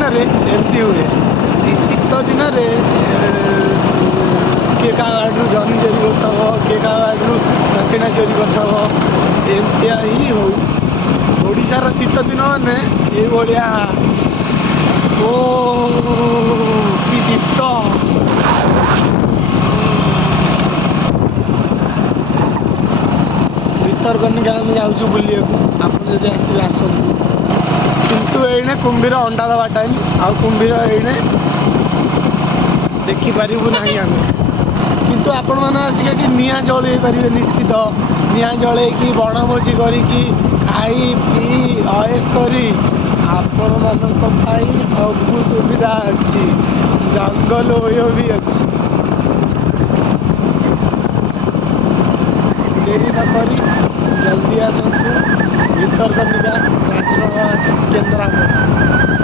दिन एमती हुए शीत दिन किए क्या गाड़ू जनी चोरी कर किए क्या गाड़ू छचिणा चोरी कर एमतिया ही हो ओडार शीत दिन मैंने ये ओ कि शीत भितरकनिका आम जाऊँ बुलिया आप आसवे आसतु किंतु एने कुंभीर अंडा दवा टाइम आ कुंभीर एने देखिपारू ना आम किंतु आपण मैंने आसिक निआ जल पारे निश्चित निआ जल बनभोजी करी खाई पी अयस करी आपण मान सब सुविधा अच्छी जंगल भी अच्छी डेरी न करी जल्दी आसतु भितरकनिका नेचुरल केन्द्रापड़ा।